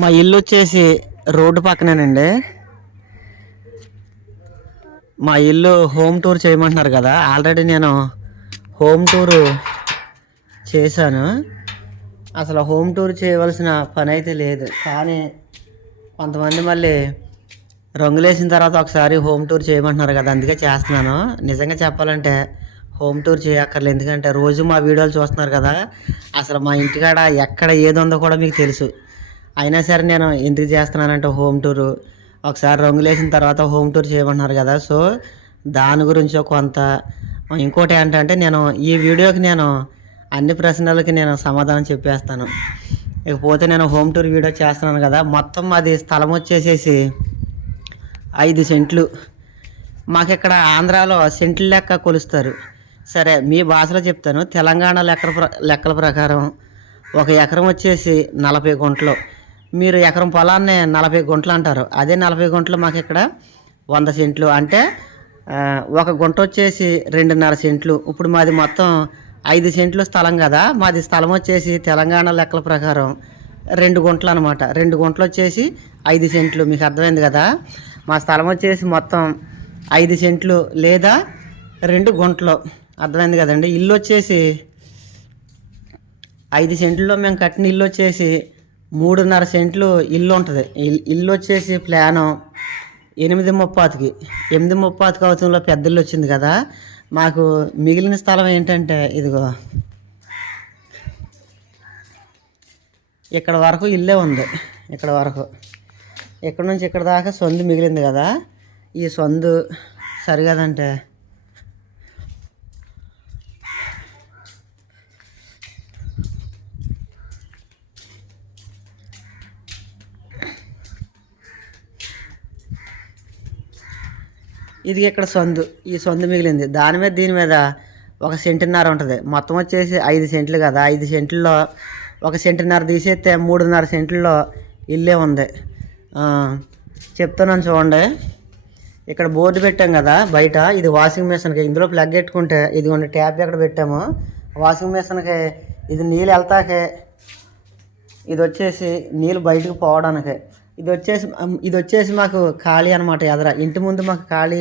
మా ఇల్లు వచ్చేసి రోడ్డు పక్కనేనండి. మా ఇల్లు హోమ్ టూర్ చేయమంటున్నారు కదా ఆల్రెడీ నేను హోమ్ టూరు చేశాను. అసలు హోమ్ టూర్ చేయవలసిన పని అయితే లేదు కానీ కొంతమంది మళ్ళీ రంగులేసిన తర్వాత ఒకసారి హోమ్ టూర్ చేయమంటున్నారు కదా అందుకే చేస్తున్నాను. నిజంగా చెప్పాలంటే హోమ్ టూర్ చేయక్కర్లేదు ఎందుకంటే రోజు మా వీడియోలు చూస్తున్నారు కదా అసలు మా ఇంటికాడ ఎక్కడ ఏది ఉందో కూడా మీకు తెలుసు. అయినా సరే నేను ఎందుకు చేస్తున్నానంటే హోమ్ టూరు. ఒకసారి రంగులేసిన తర్వాత హోమ్ టూర్ చేయమంటున్నారు కదా. సో దాని గురించి కొంత ఇంకోటి ఏంటంటే నేను ఈ వీడియోకి నేను అన్ని ప్రశ్నలకి నేను సమాధానం చెప్పేస్తాను. ఇకపోతే నేను హోమ్ టూర్ వీడియో చేస్తున్నాను కదా. మొత్తం అది స్థలం వచ్చేసేసి ఐదు సెంట్లు. మాకు ఇక్కడ ఆంధ్రాలో సెంట్ల లెక్క కొలుస్తారు. సరే మీ భాషలో చెప్తాను. తెలంగాణ లెక్కల ప్ర లెక్కల ప్రకారం ఒక ఎకరం వచ్చేసి నలభై గుంటలు. మీరు ఎకరం పొలాన్ని నలభై గుంటలు అంటారు. అదే నలభై గుంటలు మాకు ఇక్కడ వంద సెంట్లు. అంటే ఒక గుంట వచ్చేసి రెండున్నర సెంట్లు. ఇప్పుడు మాది మొత్తం ఐదు సెంట్లు స్థలం కదా. మాది స్థలం వచ్చేసి తెలంగాణ లెక్కల ప్రకారం రెండు గుంటలు అనమాట రెండు గుంటలు వచ్చేసి ఐదు సెంట్లు. మీకు అర్థమైంది కదా? మా స్థలం వచ్చేసి మొత్తం ఐదు సెంట్లు లేదా రెండు గుంటలు. అర్థమైంది కదండి? ఇల్లు వచ్చేసి ఐదు సెంట్లో మేము కట్టిన ఇల్లు వచ్చేసి మూడున్నర సెంట్లు ఇల్లు ఉంటుంది. ఇల్లు వచ్చేసి ప్లాను. ఎనిమిది ముప్పాతికి. ఎనిమిది ముప్పాతికి అవతంలో పెద్ద వచ్చింది కదా. మాకు మిగిలిన స్థలం ఏంటంటే ఇదిగో. ఇక్కడ వరకు ఇల్లే ఉంది. ఇక్కడ వరకు. ఇక్కడ నుంచి ఇక్కడ దాకా సొందు మిగిలింది కదా. ఈ సొందు సరిగదంటే ఇది ఇక్కడ సందు. ఈ సందు మిగిలింది. దాని మీద దీని మీద ఒక సెంటున్నర ఉంటుంది. మొత్తం వచ్చేసి ఐదు సెంట్లు కదా. ఐదు సెంట్లలో ఒక సెంటున్నర తీసేస్తే మూడున్నర సెంట్లలో ఇల్లే ఉంది. చెప్తున్నాను చూడండి. ఇక్కడ బోర్డు పెట్టాం కదా బయట. ఇది వాషింగ్ మిషన్కి. ఇందులో ప్లగ్ పెట్టుకుంటే ఇదిగోండి ట్యాప్ ఎక్కడ పెట్టాము? వాషింగ్ మిషన్కి. ఇది నీళ్ళు వెళ్తాకే. ఇది వచ్చేసి నీళ్ళు బయటకు పోవడానికి. ఇది వచ్చేసి ఇది వచ్చేసి మాకు ఖాళీ అనమాట ఎదర ఇంటి ముందు మాకు ఖాళీ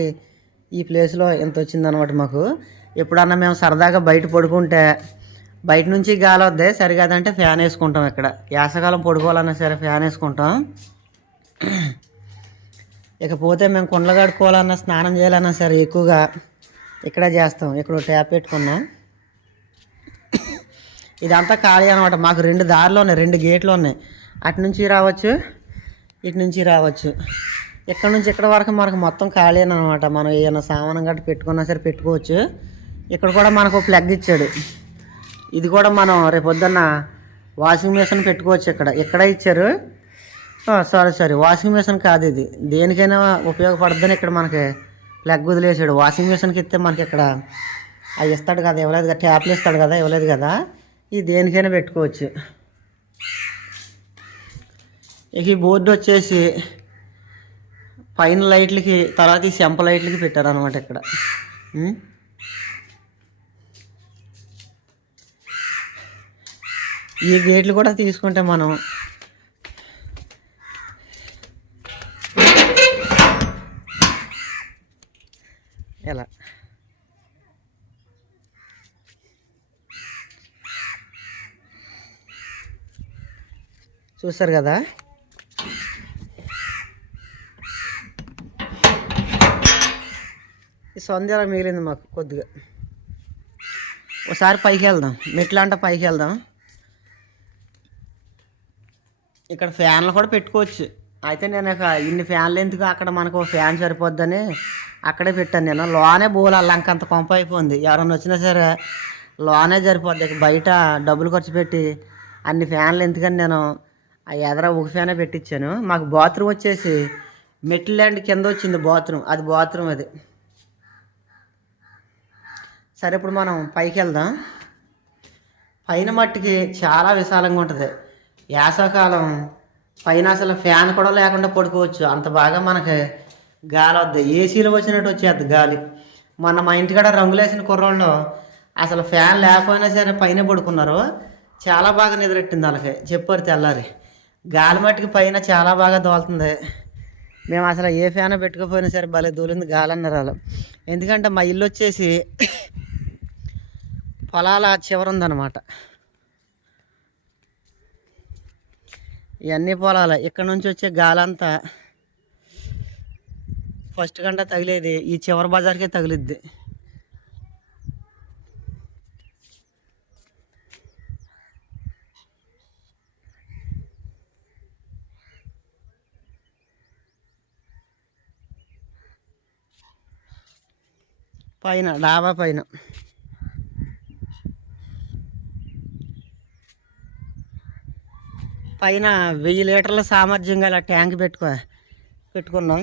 ఈ ప్లేస్లో ఎంత వచ్చిందనమాట మాకు. ఎప్పుడన్నా మేము సరదాగా బయట పడుకుంటే బయట నుంచి గాలి వద్దే సరికాదంటే ఫ్యాన్ వేసుకుంటాం ఇక్కడ వేసవకాలం పడుకోవాలన్నా సరే ఫ్యాన్ వేసుకుంటాం. ఇకపోతే మేము కుండలు కడుక్కోవాలన్నా స్నానం చేయాలన్నా సరే ఎక్కువగా ఇక్కడే చేస్తాం. ఇక్కడ ట్యాప్ పెట్టుకున్నాం. ఇదంతా ఖాళీ అనమాట మాకు రెండు దారులు ఉన్నాయి రెండు గేట్లు ఉన్నాయి అటు నుంచి రావచ్చు ఇటు నుంచి రావచ్చు. ఇక్కడ నుంచి ఇక్కడ వరకు మనకు మొత్తం ఖాళీ అనమాట మనం ఏమైనా సామానం గట్ట పెట్టుకున్నా సరే పెట్టుకోవచ్చు. ఇక్కడ కూడా మనకు ప్లగ్ ఇచ్చాడు. ఇది కూడా మనం రేపొద్దున్న వాషింగ్ మిషన్ పెట్టుకోవచ్చు ఇక్కడ. ఇక్కడ ఇచ్చారు. సారీ సారీ వాషింగ్ మిషన్ కాదు ఇది. దేనికైనా ఉపయోగపడద్దని ఇక్కడ మనకి ప్లగ్ వదిలేసాడు వాషింగ్ మిషన్కి ఇస్తే మనకి ఇక్కడ అవి ఇస్తాడు కదా ఇవ్వలేదు కదా ట్యాప్లు ఇస్తాడు కదా ఇవ్వలేదు కదా. ఇది దేనికైనా పెట్టుకోవచ్చు. ఇక ఈ బోర్డు వచ్చేసి పైన లైట్లకి తర్వాత ఈ సెంప లైట్లకి పెట్టారనమాట ఇక్కడ. ఈ గేట్లు కూడా తీసుకుంటే మనం ఎలా? చూస్తారు కదా? సొందర మిగిలింది మాకు కొద్దిగా. ఒకసారి పైకి వెళ్దాం. మెట్లంట అంటే పైకి వెళ్దాం. ఇక్కడ ఫ్యాన్లు కూడా పెట్టుకోవచ్చు. అయితే నేను ఒక ఇన్ని ఫ్యాన్లు ఎందుకు అక్కడ మనకు ఒక ఫ్యాన్ సరిపోద్దని అక్కడే పెట్టాను నేను. లోనే బోలు అల్లంకంత కొంప అయిపోయింది. ఎవరన్నా వచ్చినా సరే లోనే సరిపోద్ది. బయట డబ్బులు ఖర్చు పెట్టి అన్ని ఫ్యాన్లు ఎందుకని నేను ఆ ఎదర ఒక ఫ్యానే పెట్టించాను. మాకు బాత్రూమ్ వచ్చేసి మెట్ల ల్యాండ్ కింద వచ్చింది బాత్రూమ్. అది బాత్రూమ్ అది. సరే ఇప్పుడు మనం పైకి వెళ్దాం. పైన మట్టికి చాలా విశాలంగా ఉంటుంది. వేసవకాలం పైన అసలు ఫ్యాన్ కూడా లేకుండా పడుకోవచ్చు. అంత బాగా మనకి గాలి వద్దు. ఏసీలో వచ్చినట్టు వచ్చేది గాలి. మొన్న మా ఇంటికాడ రంగులేసిన కుర్రోళ్ళు అసలు ఫ్యాన్ లేకపోయినా సరే పైన పడుకున్నారు. చాలా బాగా నిద్రెట్టింది వాళ్ళకి. చెప్పారు తెల్లారి. గాలి మట్టికి పైన చాలా బాగా దోలుతుంది. మేము అసలు ఏ ఫ్యాన్ పెట్టుకోపోయినా సరే భలే దూలింది గాలి అన్నారు వాళ్ళు. ఎందుకంటే మా ఇల్లు వచ్చేసి పొలాల చివర ఉందన్నమాట ఇవన్నీ పొలాలు ఇక్కడ నుంచి వచ్చే గాలంతా ఫస్ట్ గంట తగిలేది. ఈ చివరి బజార్కే తగిలిద్ది. పైన డాబా పైన. పైన వెయ్యి లీటర్ల సామర్థ్యం గల ట్యాంక్ పెట్టుకో పెట్టుకున్నాం.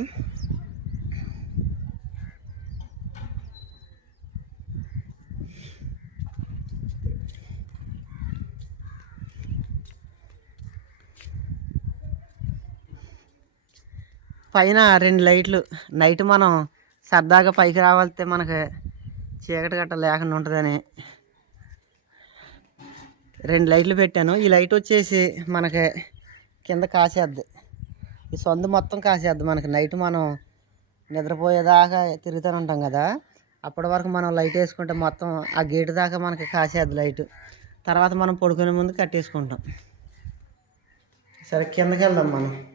పైన రెండు లైట్లు. నైట్ మనం సరదాగా పైకి రావాలితే మనకి చీకటి గట్ట లేకుండా ఉంటుందని. రెండు లైట్లు పెట్టాను. ఈ లైట్ వచ్చేసి మనకి కింద కాసేద్ది. ఈ సొందు మొత్తం కాసేద్ది మనకి. నైట్ మనం నిద్రపోయేదాకా తిరుగుతూనే ఉంటాం కదా. అప్పటి వరకు మనం లైట్ వేసుకుంటే మొత్తం ఆ గేటు దాకా మనకి కాసేద్ది లైట్. తర్వాత మనం పడుకునే ముందు కట్టేసుకుంటాం. సరే కిందకి వెళ్దాం మనం.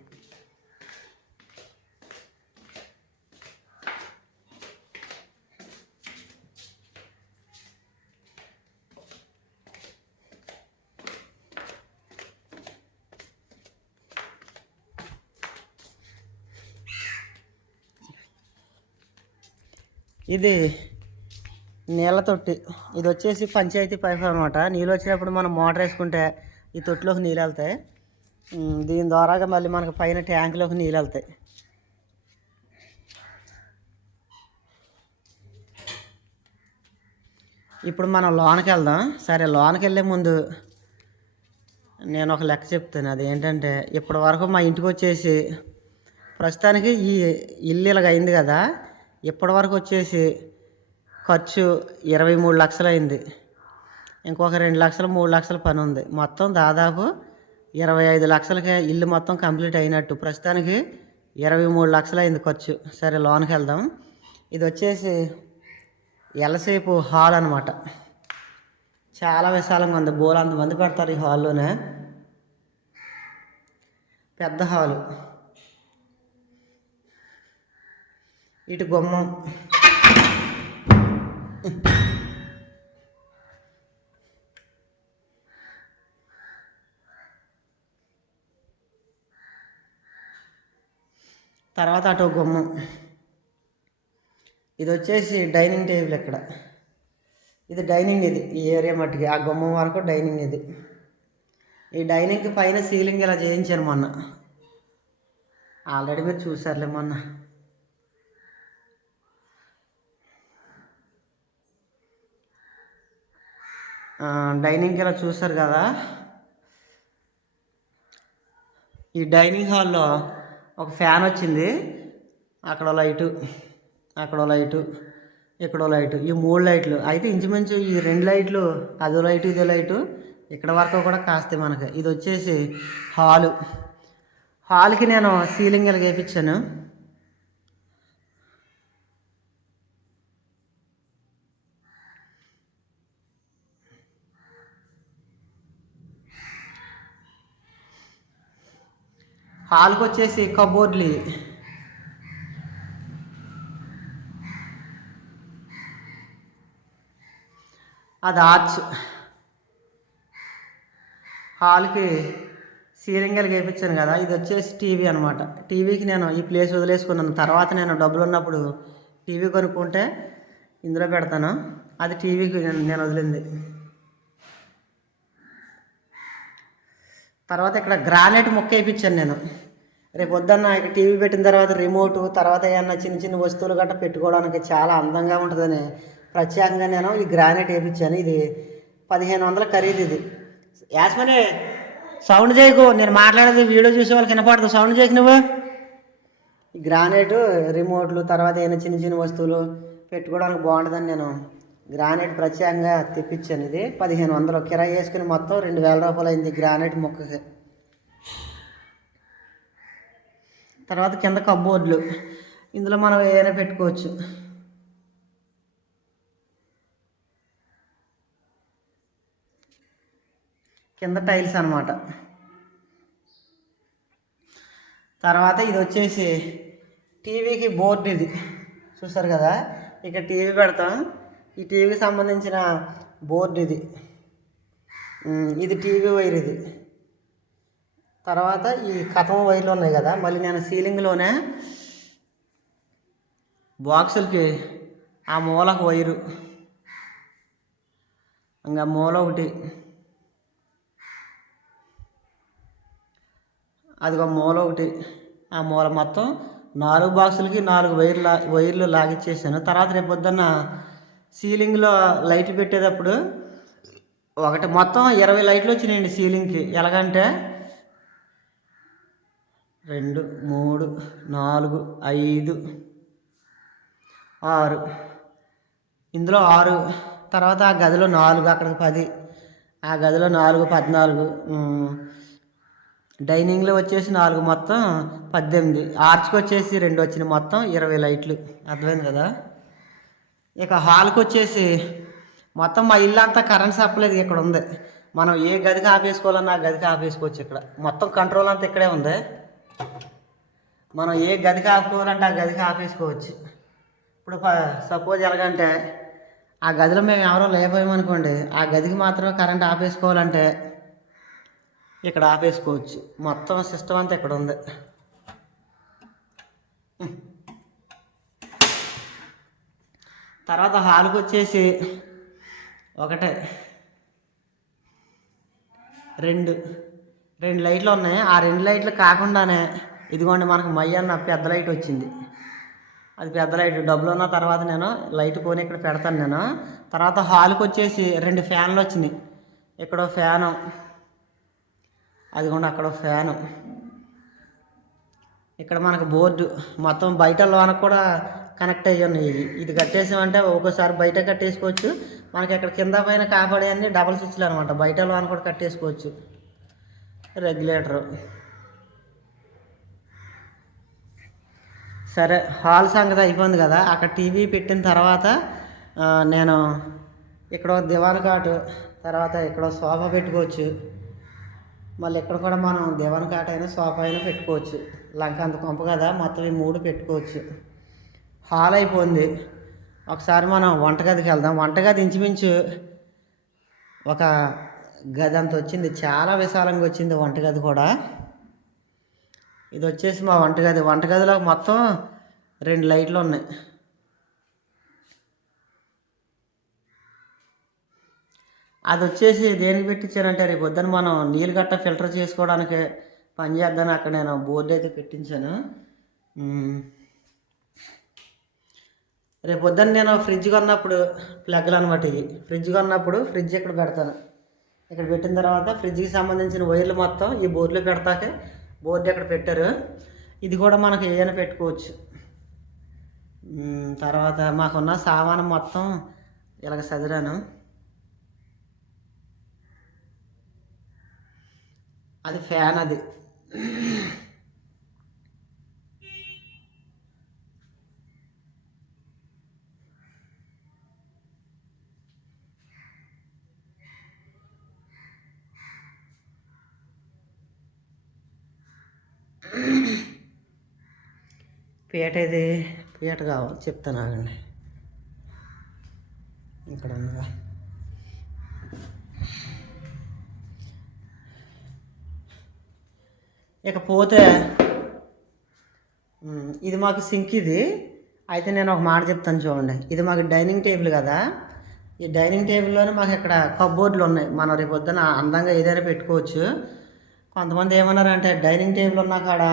ఇది నీళ్ళ తొట్టి. ఇది వచ్చేసి పంచాయతీ పైప్ అనమాట నీళ్ళు వచ్చినప్పుడు మనం మోటార్ వేసుకుంటే ఈ తొట్టిలోకి నీళ్ళు వెళ్తాయి. దీని ద్వారాగా మళ్ళీ మనకు పైన ట్యాంకులోకి నీళ్ళు వెళ్తాయి. ఇప్పుడు మనం లోనకి వెళ్దాం. సరే లోనకి వెళ్ళే ముందు నేను ఒక లెక్క చెప్తాను. అది ఏంటంటే ఇప్పటి వరకు మా ఇంటికి వచ్చేసి ప్రస్తుతానికి ఈ ఇల్లు ఇలాగ అయింది కదా. ఇప్పటి వరకు వచ్చేసి ఖర్చు ఇరవై మూడు లక్షలు అయింది. ఇంకొక రెండు లక్షలు మూడు లక్షల పని ఉంది. మొత్తం దాదాపు ఇరవై ఐదు లక్షలకే ఇల్లు మొత్తం కంప్లీట్ అయినట్టు. ప్రస్తుతానికి ఇరవై మూడు లక్షలు అయింది ఖర్చు. సరే లోన్కి వెళ్దాం. ఇది వచ్చేసి ఎలసేపు హాల్ అనమాట చాలా విశాలంగా ఉంది. బోల్ అంతమంది పెడతారు ఈ హాల్లోనే. పెద్ద హాలు. ఇటు గుమ్మం. తర్వాత అటు గుమ్మం. ఇది వచ్చేసి డైనింగ్ టేబుల్ ఇక్కడ. ఇది డైనింగ్ ఇది ఈ ఏరియా మట్టుకి. ఆ గుమ్మం వరకు డైనింగ్ ఇది. ఈ డైనింగ్కి పైన సీలింగ్ ఇలా చేయించాను మొన్న. ఆల్రెడీ మీరు చూసారులే మొన్న ఆ, డైనింగ్కి ఇలా చూస్తారు కదా? ఈ డైనింగ్ హాల్లో ఒక ఫ్యాన్ వచ్చింది. అక్కడ లైటు అక్కడ లైటు ఇక్కడ లైటు ఈ మూడు లైట్లు. అయితే ఇంచుమించు ఈ రెండు లైట్లు అదో లైటు ఇదో లైటు ఇక్కడ వరకు కూడా కాస్తాయి మనకి. ఇది వచ్చేసి హాలు. హాల్కి నేను సీలింగ్ ఇలా వేయించాను హాల్కి వచ్చేసి కబోర్డ్లు. అది ఆర్చ్. హాల్కి సీలింగ్ వేయించాను కదా ఇది వచ్చేసి టీవీ అనమాట టీవీకి నేను ఈ ప్లేస్ వదిలేసుకున్నాను. తర్వాత నేను డబ్బులు ఉన్నప్పుడు టీవీ కొనుక్కుంటే ఇందులో పెడతాను. అది టీవీకి నేను నేను వదిలింది. తర్వాత ఇక్కడ గ్రానైట్ ముక్క వేయించాను నేను. రేపు వద్దన్న ఇక్కడ టీవీ పెట్టిన తర్వాత రిమోట్ తర్వాత ఏమన్నా చిన్న చిన్న వస్తువులు గట్రా పెట్టుకోవడానికి చాలా అందంగా ఉంటుందని ప్రత్యేకంగా నేను ఈ గ్రానైట్ వేయించాను. ఇది పదిహేను వందల ఖరీదు ఇది. యాస్మనే సౌండ్ చేయకు. నేను మాట్లాడేది వీడియో చూసే వాళ్ళకి వినపడదు. సౌండ్ చేయకు నువ్వు. ఈ గ్రానైట్ రిమోట్లు తర్వాత ఏమైనా చిన్న చిన్న వస్తువులు పెట్టుకోవడానికి బాగుంటుందని నేను గ్రానైట్ ప్రత్యేకంగా తెప్పించాను ఇది. పదిహేను వందలు కిరాయి వేసుకుని మొత్తం రెండు వేల రూపాయలు అయింది గ్రానైట్ మొక్కకి. తర్వాత కింద కబ్బోర్డ్లు ఇందులో మనం ఏదైనా పెట్టుకోవచ్చు. కింద టైల్స్ అనమాట తర్వాత ఇది వచ్చేసి టీవీకి బోర్డు ఇది. చూసారు కదా? ఇక్కడ టీవీ పెడతాం. ఈ టీవీకి సంబంధించిన బోర్డు ఇది. ఇది టీవీ వైర్ ఇది. తర్వాత ఈ కథం వైర్లు ఉన్నాయి కదా మళ్ళీ నేను సీలింగ్లోనే బాక్సులకి ఆ మూలకు వైరు. ఇంకా మూల ఒకటి. అదిగో మూల ఒకటి. ఆ మూల మొత్తం నాలుగు బాక్సులకి నాలుగు వైర్లు లా వైర్లు లాగిచ్చేసాను. తర్వాత రేపు పొద్దున్న సీలింగ్లో లైట్ పెట్టేటప్పుడు ఒకటి మొత్తం ఇరవై లైట్లు వచ్చినాయండి సీలింగ్కి ఎలాగంటే రెండు మూడు నాలుగు ఐదు ఆరు. ఇందులో ఆరు తర్వాత ఆ గదిలో నాలుగు అక్కడికి పది ఆ గదిలో నాలుగు పద్నాలుగు డైనింగ్లో వచ్చేసి నాలుగు మొత్తం పద్దెనిమిది. ఆర్చ్కి వచ్చేసి రెండు వచ్చినాయి మొత్తం ఇరవై లైట్లు. అర్థమైంది కదా? ఇక హాల్కి వచ్చేసి మొత్తం మా ఇల్లు అంతా కరెంట్ సప్లై ఇక్కడ ఉంది. మనం ఏ గదికి ఆపేసుకోవాలన్నా ఆ గదికి ఆపేసుకోవచ్చు ఇక్కడ. మొత్తం కంట్రోల్ అంతా ఇక్కడే ఉంది. మనం ఏ గదికి ఆపుకోవాలంటే ఆ గదికి ఆపేసుకోవచ్చు. ఇప్పుడు సపోజ్ ఎలాగంటే ఆ గదిలో మేము ఎవరో లేకపోయామనుకోండి ఆ గదికి మాత్రమే కరెంట్ ఆపేసుకోవాలంటే ఇక్కడ ఆపేసుకోవచ్చు. మొత్తం సిస్టమ్ అంతా ఇక్కడ ఉంది. తర్వాత హాల్కి వచ్చేసి ఒకటే. రెండు. రెండు లైట్లు ఉన్నాయి. ఆ రెండు లైట్లు కాకుండానే ఇదిగోండి మనకు మయ్య అన్న పెద్ద లైట్ వచ్చింది. అది పెద్ద లైట్. డబ్బులు ఉన్న తర్వాత నేను లైట్ కొని ఇక్కడ పెడతాను నేను. తర్వాత హాల్కి వచ్చేసి రెండు ఫ్యాన్లు వచ్చినాయి. ఇక్కడ ఫ్యాను. అదిగోండి అక్కడ ఫ్యాను. ఇక్కడ మనకు బోర్డు. మొత్తం బయట లోన కూడా కనెక్ట్ అయ్యి ఉన్నాయి ఇది కట్టేసామంటే ఒక్కోసారి బయట కట్టేసుకోవచ్చు. మనకి ఇక్కడ కింద పైన కాపాడే అన్ని డబల్ స్విచ్లు అనమాట బయట లోన కూడా కట్టేసుకోవచ్చు. రెగ్యులేటరు. సరే హాల్ సంగతి అయిపోయింది కదా. అక్కడ టీవీ పెట్టిన తర్వాత నేను ఇక్కడ దివాన్ కాటు తర్వాత ఇక్కడ సోఫా పెట్టుకోవచ్చు. మళ్ళీ ఇక్కడ కూడా మనం దివాన్ కాట్ అయినా సోఫా అయినా పెట్టుకోవచ్చు. లంక అంత కొంప కదా మొత్తం ఈ మూడు పెట్టుకోవచ్చు. హాల్ అయిపోయింది ఒకసారి మనం వంటగదికి వెళ్దాం. వంటగది ఇంచుమించు ఒక గది అంత వచ్చింది. చాలా విశాలంగా వచ్చింది వంటగది కూడా. ఇది వచ్చేసి మా వంటగది. వంటగదిలో మొత్తం రెండు లైట్లు ఉన్నాయి. అది వచ్చేసి దేనికి పెట్టించారంటే రేపు పొద్దున మనం నీళ్ళు గట్ట ఫిల్టర్ చేసుకోవడానికి పనిచేద్దాను అక్కడ నేను బోర్డు అయితే పెట్టించాను రేపు పొద్దున్న నేను ఫ్రిడ్జ్ కొన్నప్పుడు ప్లగ్లు అనమాట ఇవి. ఫ్రిడ్జ్ కొన్నప్పుడు ఫ్రిడ్జ్ ఇక్కడ పెడతాను. ఇక్కడ పెట్టిన తర్వాత ఫ్రిడ్జ్కి సంబంధించిన వైర్లు మొత్తం ఈ బోర్డులో పెడతాకే బోర్డు ఇక్కడ పెట్టారు? ఇది కూడా మనకి ఏదైనా పెట్టుకోవచ్చు. తర్వాత మాకున్న సామాను మొత్తం ఇలాగ చదిరాను అది ఫ్యాన్ అది. పీట ఇది పీట కావాలి చెప్తాను ఆగండి. ఇక్కడ ఉందిగా. ఇకపోతే ఇది మాకు సింక్ ఇది. అయితే నేను ఒక మాట చెప్తాను చూడండి. ఇది మాకు డైనింగ్ టేబుల్ కదా. ఈ డైనింగ్ టేబుల్లోనే మాకు ఇక్కడ కబ్బోర్డులు ఉన్నాయి. మనం రేపు పొద్దున అందంగా ఏదైనా పెట్టుకోవచ్చు. కొంతమంది ఏమన్నారంటే డైనింగ్ టేబుల్ ఉన్నా కాడ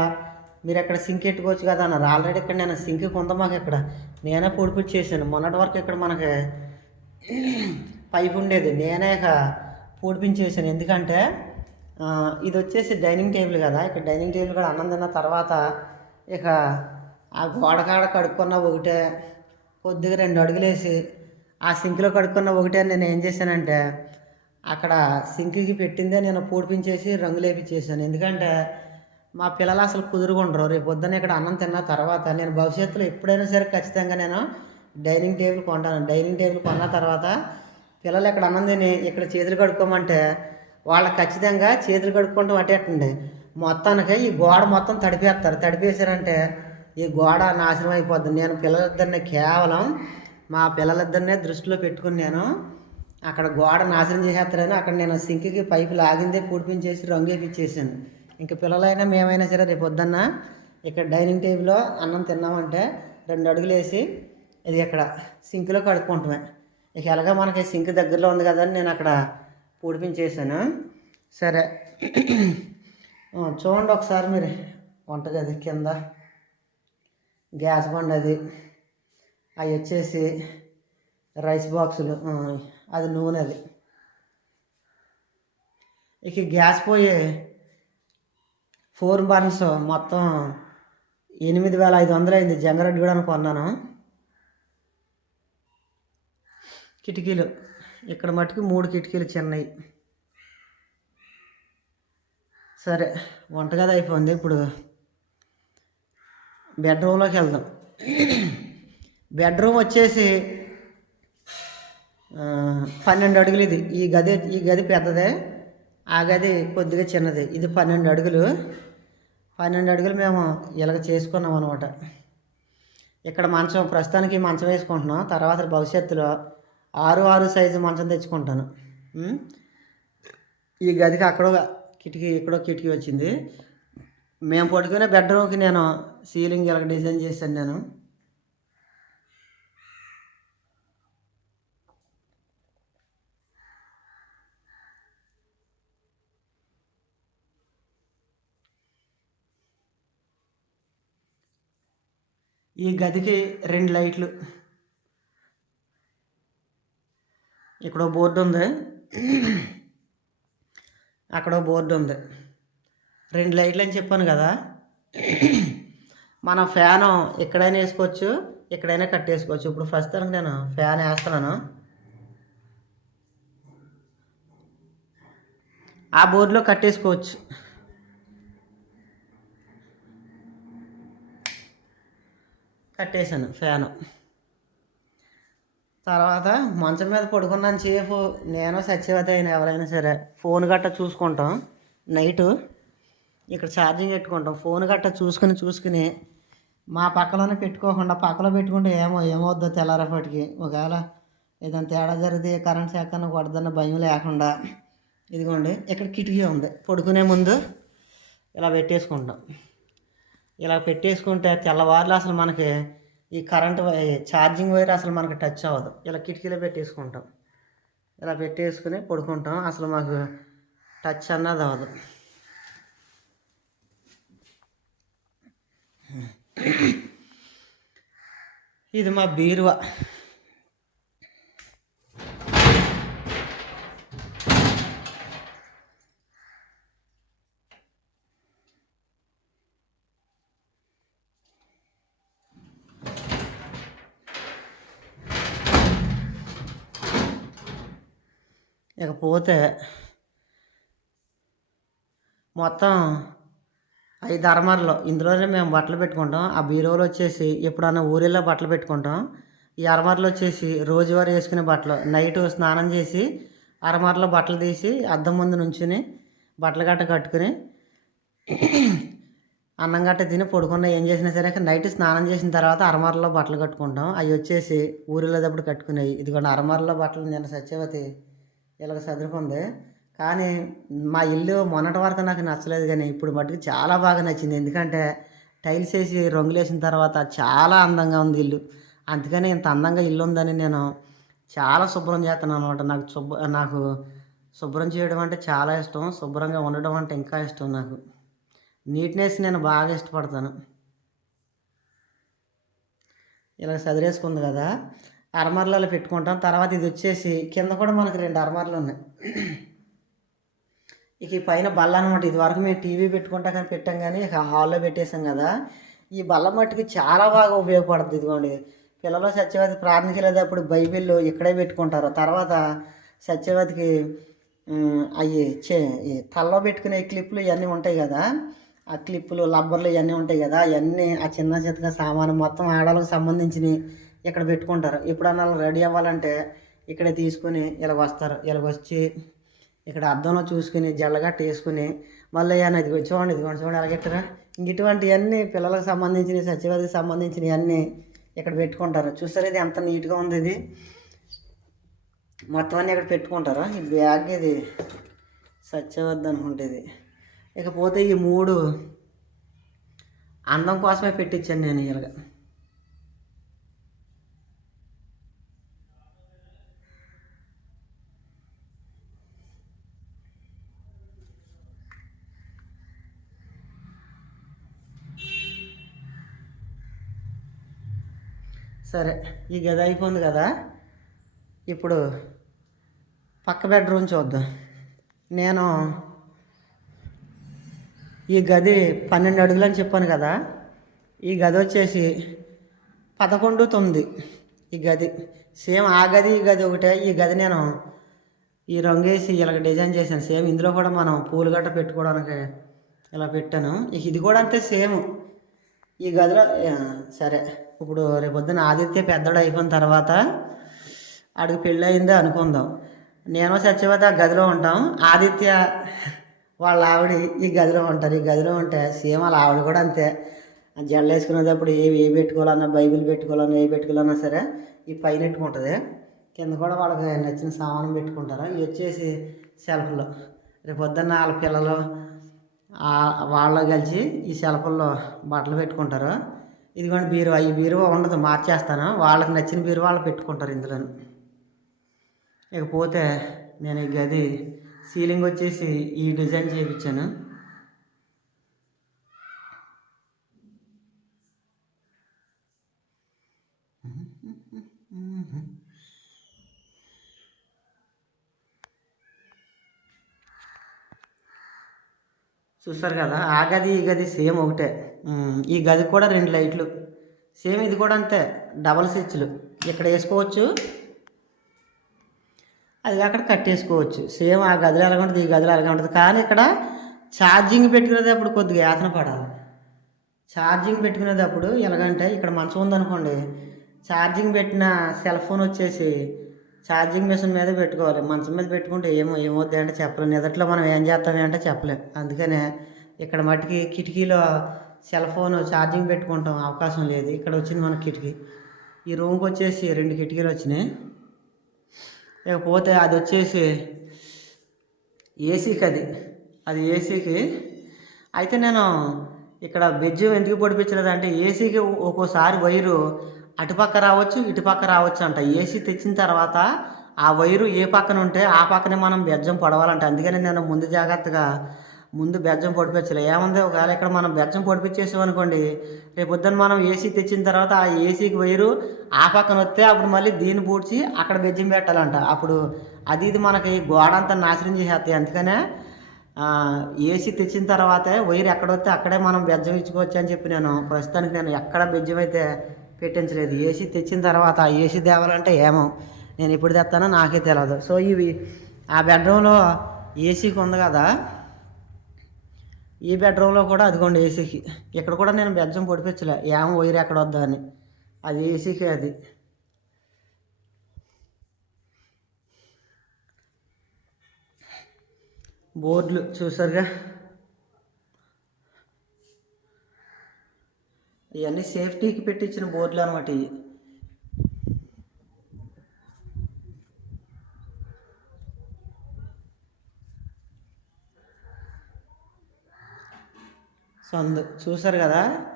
మీరు అక్కడ సింక్ పెట్టుకోవచ్చు కదా అన్నారు. ఆల్రెడీ ఇక్కడ నేను సింక్ కొంత మాకు ఇక్కడ నేనే పొడిపించేసాను మొన్నటి వరకు ఇక్కడ మనకి పైపు ఉండేది. నేనే ఇక పూడిపించేసాను. ఎందుకంటే ఇది వచ్చేసి డైనింగ్ టేబుల్ కదా. ఇక్కడ డైనింగ్ టేబుల్ కూడా అన్నం తిన్న తర్వాత ఇక ఆ గోడ కాడ కడుక్కున్న ఒకటే కొద్దిగా రెండు అడుగులేసి ఆ సింక్లో కడుక్కున్న ఒకటే అని నేను ఏం చేశానంటే అక్కడ సింక్కి పెట్టిందే నేను పూడిపించేసి రంగులేపించేసాను ఎందుకంటే మా పిల్లలు అసలు కుదురుకుండరు. రేపు పొద్దున్న ఇక్కడ అన్నం తిన్న తర్వాత నేను భవిష్యత్తులో ఎప్పుడైనా సరే ఖచ్చితంగా నేను డైనింగ్ టేబుల్ కొంటాను. డైనింగ్ టేబుల్ కొన్న తర్వాత పిల్లలు ఇక్కడ అన్నం తిని ఇక్కడ చేతులు కడుక్కోమంటే వాళ్ళకి ఖచ్చితంగా చేతులు కడుక్కుంటాం అట్టేటండి. మొత్తానికి ఈ గోడ మొత్తం తడిపేస్తారు. తడిపేశారంటే ఈ గోడ నాశనం అయిపోద్ది. నేను పిల్లలిద్దరిని కేవలం మా పిల్లలిద్దరినే దృష్టిలో పెట్టుకుని నేను అక్కడ గోడ నాశనం చేసేస్తారని అక్కడ నేను సింక్కి పైపు లాగిందే పూడిపించేసి రంగు వేపించేసాను ఇంకా పిల్లలైనా మేమైనా సరే రేపు పొద్దున్న ఇక్కడ డైనింగ్ టేబుల్లో అన్నం తిన్నామంటే రెండు అడుగులు వేసి ఇది ఇక్కడ సింక్లో కడుక్కుంటామే ఇక ఎలాగో మనకి సింక్ దగ్గరలో ఉంది కదా అని నేను అక్కడ పూడిపించేసాను సరే. చూడండి ఒకసారి మీరు. వంటగది కింద గ్యాస్ బండ్ అది. అవి వచ్చేసి రైస్ బాక్సులు. అది నూనె అది. ఇక గ్యాస్ పోయే ఫోర్ బర్న్స్ మొత్తం ఎనిమిది వేల ఐదు వందలు అయింది. జంగరెడ్డి కూడా కొన్నాను కిటికీలు. ఇక్కడ మట్టుకు మూడు కిటికీలు చిన్నవి సరే వంటగది అయిపోయింది. ఇప్పుడు బెడ్రూమ్లోకి వెళ్దాం. బెడ్రూమ్ వచ్చేసి పన్నెండు అడుగులు ఇది. ఈ గది ఈ గది పెద్దదే ఆ గది కొద్దిగా చిన్నది. ఇది పన్నెండు అడుగులు. పన్నెండు అడుగులు మేము ఇలాగ చేసుకున్నాం అనమాట ఇక్కడ మంచం ప్రస్తుతానికి మంచం వేసుకుంటున్నాం. తర్వాత భవిష్యత్తులో ఆరు ఆరు సైజు మంచం తెచ్చుకుంటాను. ఈ గదికి అక్కడో కిటికీ ఇక్కడో కిటికీ వచ్చింది. మేము పడుకునే బెడ్రూమ్కి నేను సీలింగ్ ఇలా డిజైన్ చేశాను నేను. ఈ గదికి రెండు లైట్లు. ఇక్కడ బోర్డు ఉంది. అక్కడ బోర్డు ఉంది. రెండు లైట్లు అని చెప్పాను కదా. మన ఫ్యాను ఎక్కడైనా వేసుకోవచ్చు ఎక్కడైనా కట్టేసుకోవచ్చు. ఇప్పుడు ప్రస్తుతానికి నేను ఫ్యాన్ వేస్తున్నాను. ఆ బోర్డులో కట్టేసుకోవచ్చు. కట్టేశాను ఫ్యాను. తర్వాత మంచం మీద పడుకున్నాను సేపు నేను సత్యవతి అయిన ఎవరైనా సరే ఫోన్ గట్ట చూసుకుంటాం. నైటు ఇక్కడ ఛార్జింగ్ పెట్టుకుంటాం. ఫోన్ గట్ట చూసుకుని చూసుకుని మా పక్కలోనే పెట్టుకోకుండా పక్కలో పెట్టుకుంటే ఏమో ఏమవుద్దో తెల్లారేపటికి. ఒకవేళ ఏదైనా తేడా జరిగితే కరెంట్ శాఖను కొడదన్న భయం లేకుండా ఇదిగోండి ఇక్కడ కిటికీ ఉంది. పడుకునే ముందు ఇలా పెట్టేసుకుంటాం. ఇలా పెట్టేసుకుంటే తెల్లవారులు అసలు మనకి ఈ కరెంట్ ఛార్జింగ్ వైర్ అసలు మనకి టచ్ అవ్వదు. ఇలా కిటికీలో పెట్టేసుకుంటాం. ఇలా పెట్టేసుకుని పడుకుంటాం. అసలు మాకు టచ్ అన్నది అవ్వదు. ఇది మా బీరువా. ఇకపోతే మొత్తం ఐదు అరమరలు ఇందులోనే మేము బట్టలు పెట్టుకుంటాం. ఆ బీరోలు వచ్చేసి ఎప్పుడన్నా ఊరిలో బట్టలు పెట్టుకుంటాం. ఈ అరమరలు వచ్చేసి రోజువారీ వేసుకునే బట్టలు. నైట్ స్నానం చేసి అరమరలో బట్టలు తీసి అద్దం ముందు నుంచుని బట్టలు గట్ట కట్టుకుని అన్నం గట్ట తిని పడుకున్న ఏం చేసినా సరే నైట్ స్నానం చేసిన తర్వాత అరమరలో బట్టలు కట్టుకుంటాం. అవి వచ్చేసి ఊరిలోదప్పుడు కట్టుకునేవి. ఇదిగోండి అరమరలో బట్టలు నేను సత్యవతి ఇలాగ చదువుకుంది కానీ మా ఇల్లు మొన్నటి వరకు నాకు నచ్చలేదు కానీ ఇప్పుడు మటుకు చాలా బాగా నచ్చింది. ఎందుకంటే టైల్స్ వేసి రంగులు వేసిన తర్వాత చాలా అందంగా ఉంది ఇల్లు. అందుకని ఇంత అందంగా ఇల్లు ఉందని నేను చాలా శుభ్రం చేస్తాను అనమాట నాకు శుభ్ర నాకు శుభ్రం చేయడం అంటే చాలా ఇష్టం. శుభ్రంగా ఉండడం అంటే ఇంకా ఇష్టం నాకు. నీట్నెస్ నేను బాగా ఇష్టపడతాను. ఇలా చదివేసుకుంది కదా. అరమర్లలో పెట్టుకుంటాం. తర్వాత ఇది వచ్చేసి కింద కూడా మనకి రెండు అరమర్లు ఉన్నాయి. ఇక ఈ పైన బల్ల అనమాట ఇది వరకు మేము టీవీ పెట్టుకుంటా కానీ పెట్టాం కానీ ఇక హాల్లో పెట్టేసాం కదా. ఈ బల్ల మట్టికి చాలా బాగా ఉపయోగపడుతుంది ఇదిగోండి. పిల్లలు సత్యవతి ప్రార్థనకి వెళ్ళేటప్పుడు బైబిల్ ఇక్కడే పెట్టుకుంటారు. తర్వాత సత్యవతికి అవి చే తలలో పెట్టుకునే క్లిప్లు ఇవన్నీ ఉంటాయి కదా. ఆ క్లిప్పులు లబ్బర్లు ఇవన్నీ ఉంటాయి కదా. అవన్నీ ఆ చిన్న చితక సామాను మొత్తం ఆడాలకు సంబంధించినవి. ఇక్కడ పెట్టుకుంటారు. ఎప్పుడన్నా రెడీ అవ్వాలంటే ఇక్కడే తీసుకుని ఇలాగ వస్తారు. ఇలాగ వచ్చి ఇక్కడ అద్దంలో చూసుకుని జల్లగట్ట వేసుకుని మళ్ళీ అని ఇదిగో చూడండి ఇదిగోండి చూడండి ఎలాగెట్టరా ఇంక ఇటువంటివన్నీ పిల్లలకు సంబంధించినవి సచివాలయకి సంబంధించినవి అన్నీ ఇక్కడ పెట్టుకుంటారు. చూస్తారు ఇది ఎంత నీట్గా ఉంది ఇది? మొత్తం అన్నీ ఇక్కడ పెట్టుకుంటారు? ఈ బ్యాగ్ ఇది సత్యవద్ద అనుకుంటుంది ఇకపోతే ఈ మూడు అందం కోసమే పెట్టించాను నేను ఇలాగ. సరే ఈ గది అయిపోయింది కదా. ఇప్పుడు పక్క బెడ్రూమ్ చూద్దాం. నేను ఈ గది పన్నెండు అడుగులు అని చెప్పాను కదా. ఈ గది వచ్చేసి పదకొండు తొమ్మిది ఈ గది. సేమ్ ఆ గది ఈ గది ఒకటే. ఈ గది నేను ఈ రంగు వేసి ఇలా డిజైన్ చేశాను. సేమ్ ఇందులో కూడా మనం పూలు గట్ట పెట్టుకోవడానికి ఇలా పెట్టాను. ఇది కూడా అంతే సేమ్. ఈ గదిలో సరే. ఇప్పుడు రేపొద్దున ఆదిత్య పెద్దడు అయిపోయిన తర్వాత ఆడికి పెళ్ళి అయిందే అనుకుందాం. నేను సత్యవతి గదిలో ఉంటాం. ఆదిత్య వాళ్ళ ఆవిడ ఈ గదిలో ఉంటారు. ఈ గదిలో ఉంటే సేమ్ వాళ్ళ ఆవిడ కూడా అంతే. ఆ జడలు వేసుకునేటప్పుడు ఏవి ఏ పెట్టుకోవాలన్నా బైబిల్ పెట్టుకోవాలన్నా ఏ పెట్టుకోవాలన్నా సరే ఈ పైన పెట్టుకుంటుంది. కింద కూడా వాళ్ళకి నచ్చిన సామానం పెట్టుకుంటారు. ఇవి వచ్చేసి సెల్ఫ్లో. రేపు పొద్దున్న వాళ్ళ పిల్లలు ఆ- వాళ్ళు కలిసి ఈ సెల్ఫ్లో బట్టలు పెట్టుకుంటారు. ఇదిగోండి బీరువా ఈ బీరువా ఉండదు మార్చేస్తాను. వాళ్ళకి నచ్చిన బీరువా వాళ్ళు పెట్టుకుంటారు ఇందులో ఇకపోతే నేను ఈ గది సీలింగ్ వచ్చేసి ఈ డిజైన్ చేయించాను. చూస్తారు కదా ఆ గది ఈ గది సేమ్ ఒకటే. ఈ గది కూడా రెండు లైట్లు. సేమ్ ఇది కూడా అంతే డబల్ స్విచ్లు. ఇక్కడ వేసుకోవచ్చు. అది అక్కడ కట్టేసుకోవచ్చు. సేమ్ ఆ గదిలో ఎలాగ ఉంటుంది ఈ గదిలో ఎలాగ ఉంటుంది. కానీ ఇక్కడ ఛార్జింగ్ పెట్టుకునేటప్పుడు కొద్దిగా యాతన పడాలి. ఛార్జింగ్ పెట్టుకునేటప్పుడు ఎలాగంటే ఇక్కడ మంచం ఉందనుకోండి ఛార్జింగ్ పెట్టిన సెల్ ఫోన్ వచ్చేసి ఛార్జింగ్ మిషన్ మీద పెట్టుకోవాలి. మంచం మీద పెట్టుకుంటే ఏమో ఏమవుద్ది అంటే చెప్పలేం. నిదట్లో మనం ఏం చేస్తామే అంటే చెప్పలేం. అందుకనే ఇక్కడ మట్టికి కిటికీలో సెల్ ఫోన్ ఛార్జింగ్ పెట్టుకుంటాం. అవకాశం లేదు. ఇక్కడ వచ్చింది మన కిటికీ. ఈ రూమ్కి వచ్చేసి రెండు కిటికీలు వచ్చినాయి. ఇకపోతే అది వచ్చేసి ఏసీకి అది. అది ఏసీకి అయితే నేను ఇక్కడ బెడ్జ్ ఎందుకు పొడిపించలేదు అంటే ఏసీకి ఒక్కోసారి వైరు అటుపక్క రావచ్చు ఇటుపక్క రావచ్చు అంట. ఏసీ తెచ్చిన తర్వాత ఆ వైరు ఏ పక్కన ఉంటే ఆ పక్కనే మనం బెజ్జం పడవాలంట. అందుకని నేను ముందు జాగ్రత్తగా ముందు బెజ్జం పొడిపించలే. ఏముంది ఒకవేళ ఇక్కడ మనం బెజ్జం పొడిపించేసాం అనుకోండి రేపు పొద్దున్న మనం ఏసీ తెచ్చిన తర్వాత ఆ ఏసీకి వైరు ఆ పక్కన వస్తే అప్పుడు మళ్ళీ దీన్ని పూడ్చి అక్కడ బెజ్జం పెట్టాలంట. అప్పుడు అది ఇది మనకి గోడ అంతా నాశనం చేసేస్తాయి. అందుకనే ఏసీ తెచ్చిన తర్వాతే వైర్ ఎక్కడ వస్తే అక్కడే మనం బెజ్జం ఇచ్చుకోవచ్చు అని చెప్పి నేను ప్రస్తుతానికి నేను ఎక్కడ బెజ్జం అయితే పెట్టించలేదు. ఏసీ తెచ్చిన తర్వాత ఆ ఏసీ తేవాలంటే ఏమో. నేను ఎప్పుడు తెస్తానో నాకే తెలియదు సో ఇవి ఆ బెడ్రూమ్లో ఏసీకి ఉంది కదా. ఈ బెడ్రూమ్లో కూడా అదిగోండి ఏసీకి. ఇక్కడ కూడా నేను బెడ్రూమ్ పొడిపించలే. ఏమో వైర్ ఎక్కడ వద్దా అని. అది ఏసీకే అది. బోర్డులు చూసారుగా? ఇవన్నీ సేఫ్టీకి పెట్టించిన బోర్డులు అనమాట ఇవి. సందు చూసారు కదా?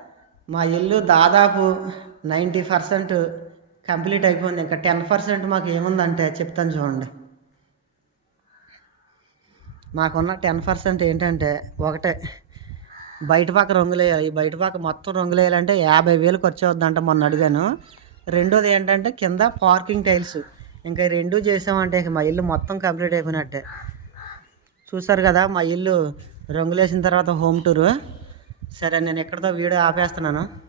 మా ఇల్లు దాదాపు నైంటీ పర్సెంట్ కంప్లీట్ అయిపోయింది. ఇంకా టెన్ పర్సెంట్ మాకు ఏముందంటే చెప్తాను చూడండి. మాకున్న టెన్ పర్సెంట్ ఏంటంటే ఒకటే బయట పక్క రంగులు వేయాలి ఈ బయట పక్క మొత్తం రంగులు వేయాలంటే యాభై వేలు ఖర్చు అవుద్దంట మొన్న అడిగాను. రెండోది ఏంటంటే కింద పార్కింగ్ టైల్స్. ఇంకా రెండు చేసామంటే ఇక మా ఇల్లు మొత్తం కంప్లీట్ అయిపోయినట్టే. చూసారు కదా మా ఇల్లు రంగులేసిన తర్వాత హోమ్ టూరు. సరే నేను ఎక్కడితో వీడియో ఆపేస్తున్నాను.